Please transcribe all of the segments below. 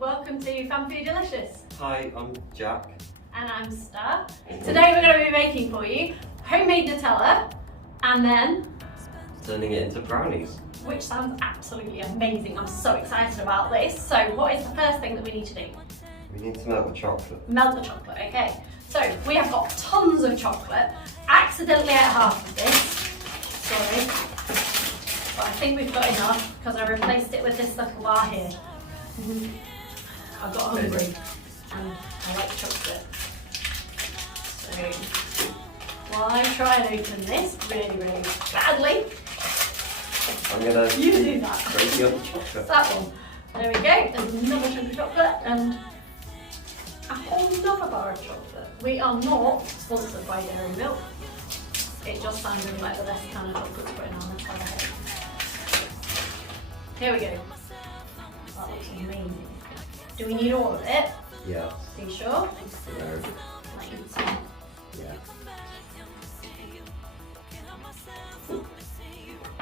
welcome to Fun Food Delicious. Hi, I'm Jack. And I'm Star. Today we're going to be making for you homemade Nutella and then Turning it into brownies. which sounds absolutely amazing. I'm so excited about this. So what is the first thing that we need to do? We need to melt the chocolate. Melt the chocolate, okay. So we have got tons of chocolate. Accidentally ate half of this, sorry. But I think we've got enough because I replaced it with this little bar here. I got hungry and I like chocolate. So while I try and open this really badly, I'm gonna you do that. break the other chocolate. That one. There we go. There's another chunk of chocolate and a whole other bar of chocolate. We are not sponsored by Dairy Milk. It just sounded like the best kind of chocolate to put in on this side of it. Here we go. That looks amazing. Do we need all of it? Yeah. Are you sure? No. Might eat some. Yeah.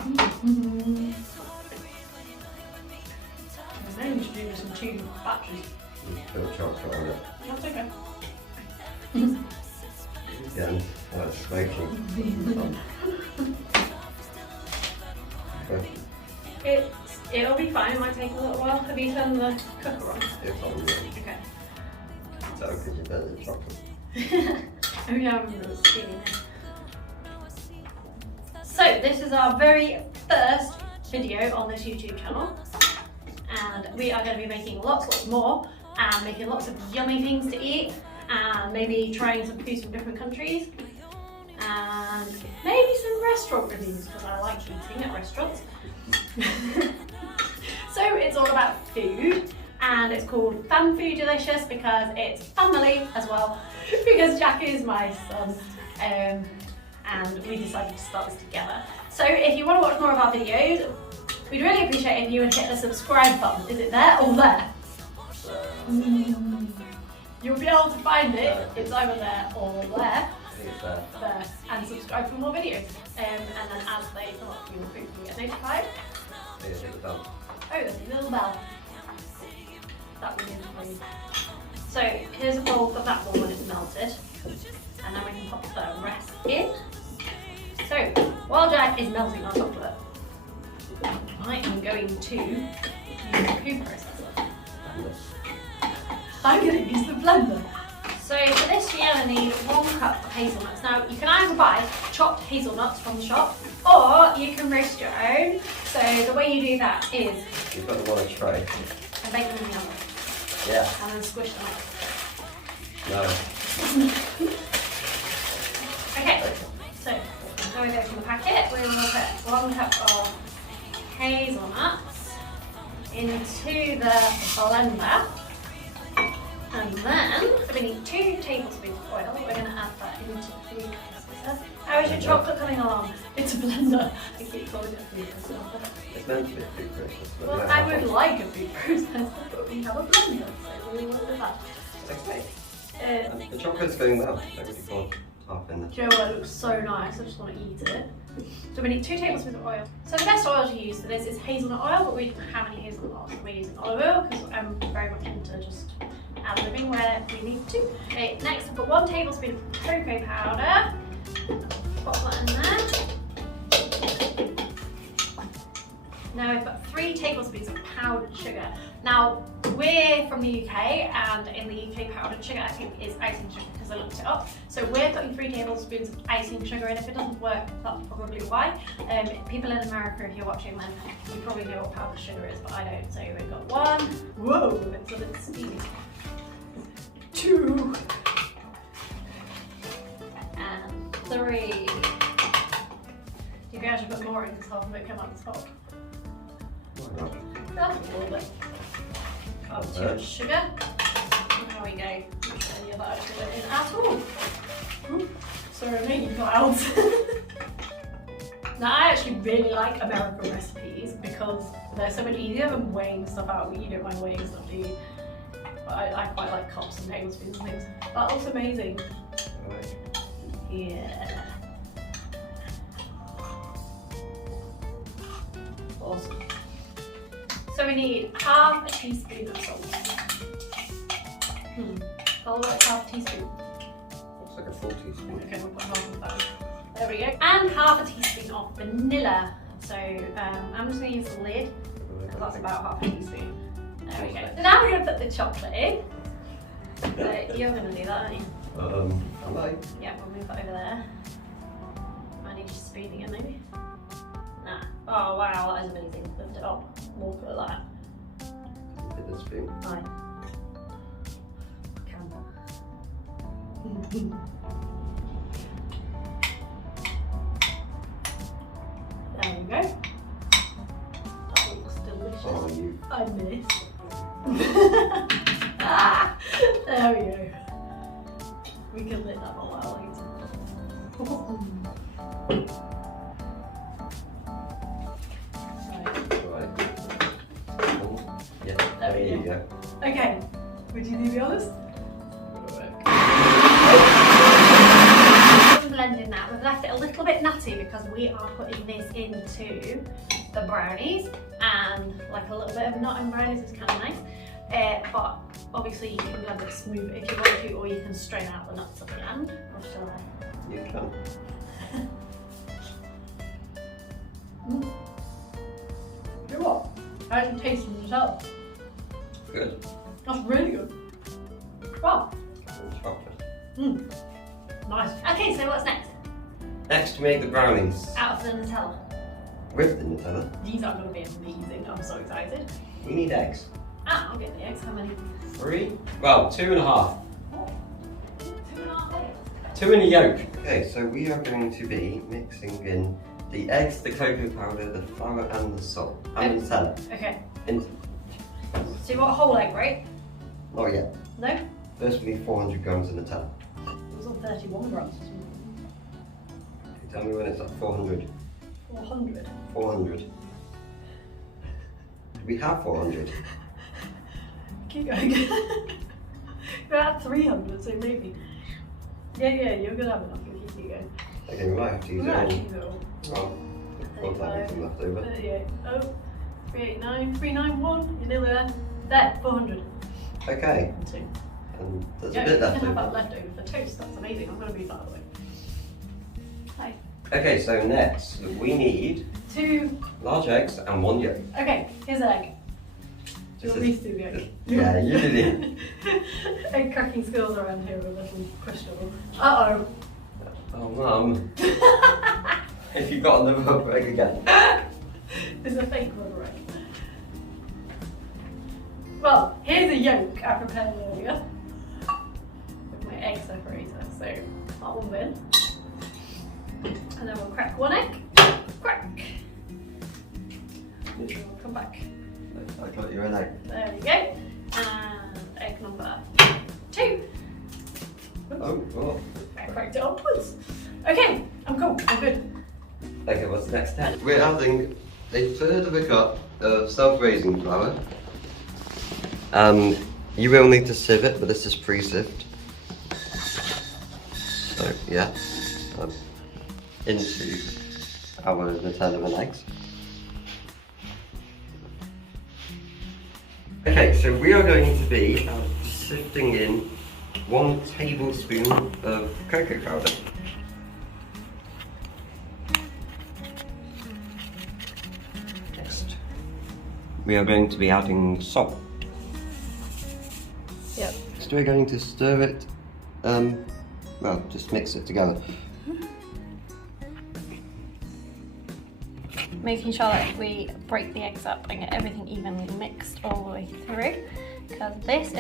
I think we should do this in 2 batches. There's still chocolate on it. That's okay. Again, it's smoking. Okay. It'll be fine. It might take a little while. Have you turned the cooker on? It's on the Okay. So because you burnt the chocolate. Oh yeah, I remember the steam. So this is our very first video on this YouTube channel, and we are going to be making lots more, and making lots of yummy things to eat, and maybe trying some foods from different countries, and maybe some restaurant reviews because I like eating at restaurants. So it's all about food, and it's called Fun Food Delicious because it's family as well, because Jack is my son, and we decided to start this together. So if you want to watch more of our videos, we'd really appreciate if you would hit the subscribe button. Is it there or there? You'll be able to find it. It's either there or there. I think it's there. There. And subscribe for more videos. And then as they come up, you will get notified. Here, hit the bell. Oh, there's a little bell. That will be for you. So here's a bowl for that one when it's melted. And then we can pop the rest in. So while Jack is melting our chocolate, I am going to use the food processor. I'm going to use the blender. So for this you're going to need 1 cup of hazelnuts. Now you can either buy chopped hazelnuts from the shop, or you can roast your own. So the way you do that is You've got the one I try. I bake them in the oven Yeah. and then squish them up. No. Okay, so now we go from the packet, we will put 1 cup of hazelnuts into the blender, and then we need 2 tablespoons of oil. We're going to add that into the food processor. How is your chocolate coming along? It's a blender. I keep calling it a food processor. It's meant to be a food process. But Well, no, I would like a food processor, but we have a blender, so we will do that. Okay. The chocolate's going well. I've already got half in there. Do you know what? It looks so nice. I just want to eat it. So we need 2 tablespoons of oil. So the best oil to use for this is hazelnut oil, but we don't have any hazelnut oil, so we're using olive oil because I'm very much into just ad-libbing where we need to. Okay, next I've got 1 tablespoon of cocoa powder. Pop that in there. Now we've got 3 tablespoons of powdered sugar. Now we're from the UK, and in the UK powdered sugar I think is icing sugar because I looked it up. So we're putting 3 tablespoons of icing sugar, and if it doesn't work, that's probably why. People in America, if you're watching, then you probably know what powdered sugar is, but I don't. So we've got 1. Whoa, it's a bit steamy. 2. And 3. You guys should put more in because half of it came out the top. Why not? That's a little bit. Oh, too much sugar. There we go. Not sure any of that actually went in at all. Ooh, sorry, I'm making clouds. Now, I actually really like American recipes because they're so much easier than weighing stuff out. You don't mind weighing stuff, do you? But I quite like cups and tablespoons and things. That looks amazing. Alright. Yeah. Awesome. So we need half a teaspoon of salt. I'll like half a teaspoon. Looks like a full teaspoon. Okay, we'll put half of that. There we go. And half a teaspoon of vanilla. So I'm just going to use the lid because that's about half a teaspoon. There we go. So now we're going to put the chocolate in. So you're going to do that, aren't you? Am I? Yeah, we'll move that over there. I need your spoon again, maybe. Nah. Oh wow, that is amazing. Lift it up. Look at that. Hit the spoon. Fine. Camera. There we go. That looks delicious. Oh, you. I miss. There we go. We can lick that all out later. Right. Oh, yeah, there you go. Okay, would you do the honors? Blended now. We've left it a little bit nutty because we are putting this into the brownies, and like a little bit of nut in brownies is kind of nice. But obviously you can blend it smooth if you want to, or you can strain out the nuts at the end. Or shall I? You can. You know what? I actually taste the Nutella. Good. That's really good. Wow. And chocolate. Nice. Okay, so what's next? Next, to make the brownies Out of the Nutella. with the Nutella, These are going to be amazing. I'm so excited. we need eggs. Ah, I'll get the eggs. How many? 3? Well, 2.5. 2.5 eggs. 2 in a yolk. Okay, so we are going to be mixing in the eggs, the cocoa powder, the flour and the salt. And the Nutella. Okay. In So you want a whole egg, right? Not yet. No? First we need 400 grams of Nutella. It was on 31 grams. Tell me when it's at 400. 400. 400. Do we have 400? Keep going. You're at 300, so maybe. Yeah, you're gonna have enough if you keep going. Okay, we might have to use We'll it all. actually use it all. Well, we'll have some left over. 38. Oh, 389, 391. You're nearly there. There, 400. Okay, And 2. and there's Yeah, a bit you left can have over. that left over for toast. That's amazing. I'm gonna move that out of the way. Hi. Okay, so next we need 2. large eggs and 1 yolk. Okay, here's an egg. Do you want me to do the egg? Yeah, you did it. Egg cracking skills around here are a little questionable. Uh-oh. Oh, Mum. If you got another egg again. There's a fake one, right? Well, here's a yolk I prepared earlier with my egg separator. So that one in. And then we'll crack 1 egg. Crack. We'll come back. I got you an egg. There we go. And egg number 2. Oh, oh. I cracked it upwards. Okay, I'm cool. I'm good. Okay, what's the next step? We're adding a third of a cup of self-raising flour. You will need to sieve it, but this is pre-sieved. So, yeah. Into our Nutella and eggs. Okay, so we are going to be sifting in 1 tablespoon of cocoa powder. Next, we are going to be adding salt. Yep. So we're going to stir it, well, just mix it together. Making sure that we break the eggs up and get everything evenly mixed all the way through, because this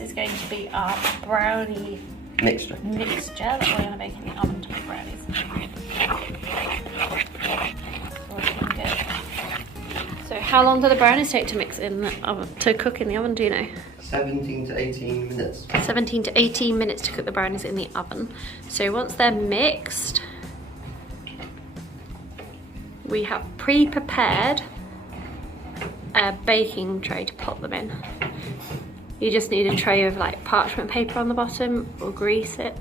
is going to be our brownie Mixture. that we're going to make in the oven to make brownies. Looking good. So how long do the brownies take to mix in the oven, to cook in the oven, do you know? 17 to 18 minutes. 17 to 18 minutes to cook the brownies in the oven. So once they're mixed, we have pre-prepared a baking tray to put them in. You just need a tray of like parchment paper on the bottom or grease it.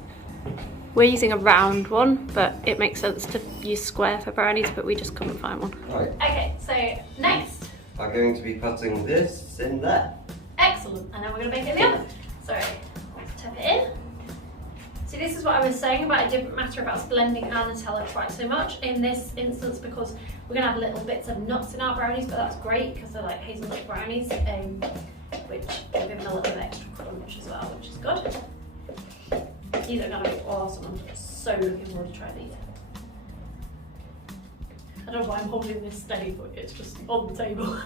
We're using a round one, but it makes sense to use square for brownies, but we just couldn't find one. Right. Okay, so next are going to be putting this in there. Excellent, and then we're going to bake it in the oven. Sorry, let's tap it in. See, this is what I was saying about it didn't matter about blending our Nutella quite so much in this instance, because we're going to have little bits of nuts in our brownies, but that's great because they're like hazelnut brownies, which will give them a little bit of extra crunch as well, which is good. These are going to be awesome. I'm so looking forward to trying these. I don't know why I'm holding this steady, but it's just on the table.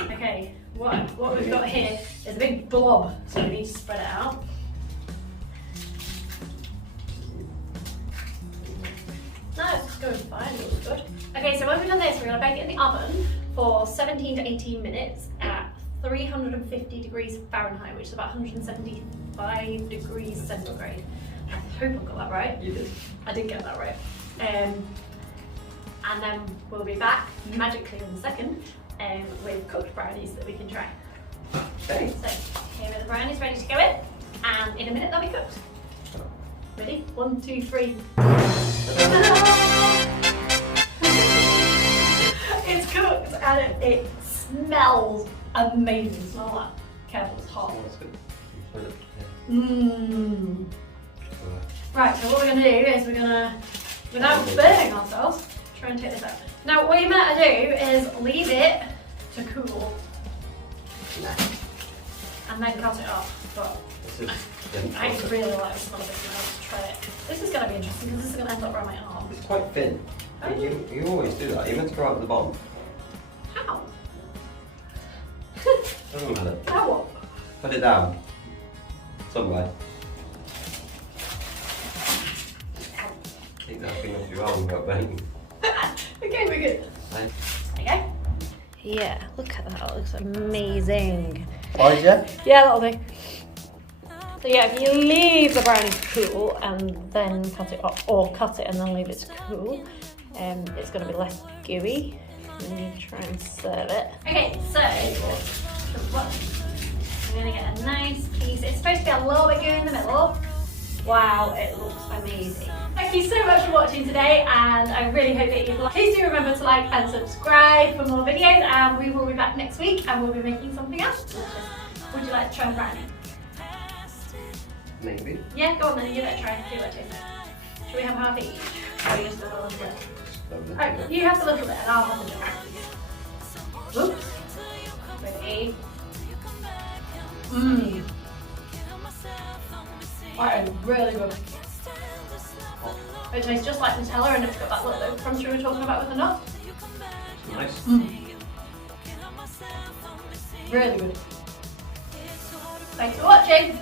Okay, what we've got here is a big blob, so we need to spread it out. No, it's going fine, it looks good. Okay, so when we've done this, we're going to bake it in the oven for 17 to 18 minutes at 350 degrees Fahrenheit, which is about 175 degrees centigrade. I hope I've got that right. You did. I did get that right. And then we'll be back magically in a second with cooked brownies that we can try. Okay. So here are the brownies ready to go in, and in a minute they'll be cooked. Ready? 1, 2, 3. It's cooked and it smells amazing. Smell that. Careful, it's hot. Oh, that's good. Mmm. Right, so what we're going to do is we're going to, without burning ourselves, try and take this out. Now, what you meant to do is leave it to cool and then cut it off. But I really like the smell of this now. Let's try it. This is going to be interesting because this is going to end up around my arm. It's quite thin. Oh. You always do that. You're meant to go out at the bottom. How? Doesn't matter. How what? Put it down. Somewhere. Keep that thing off your arm without burning. Okay, we're good. Nice. There you go. Yeah, look at that. It looks amazing. Right, yeah? Yeah, that'll do. So yeah, if you leave the brownie to cool and then cut it up, or cut it and then leave it to cool, it's going to be less gooey when you try and serve it. Okay, so I'm going to get a nice piece. It's supposed to be a little bit gooey in the middle. Wow, it looks amazing. Thank you so much for watching today, and I really hope that you've liked. Please do remember to like and subscribe for more videos, and we will be back next week and we'll be making something else delicious. Would you like to try a brownie? Maybe. Yeah, go on then, give it a try. Do it too. Should we have half each? Or you just have a little bit? Oh, you have a little bit and I'll have a little. Oops. Ready? Mmm. That is really good. It tastes just like Nutella, and it's got that little bit of crunch we were talking about with the nut. Nice. Really good. Thanks for watching.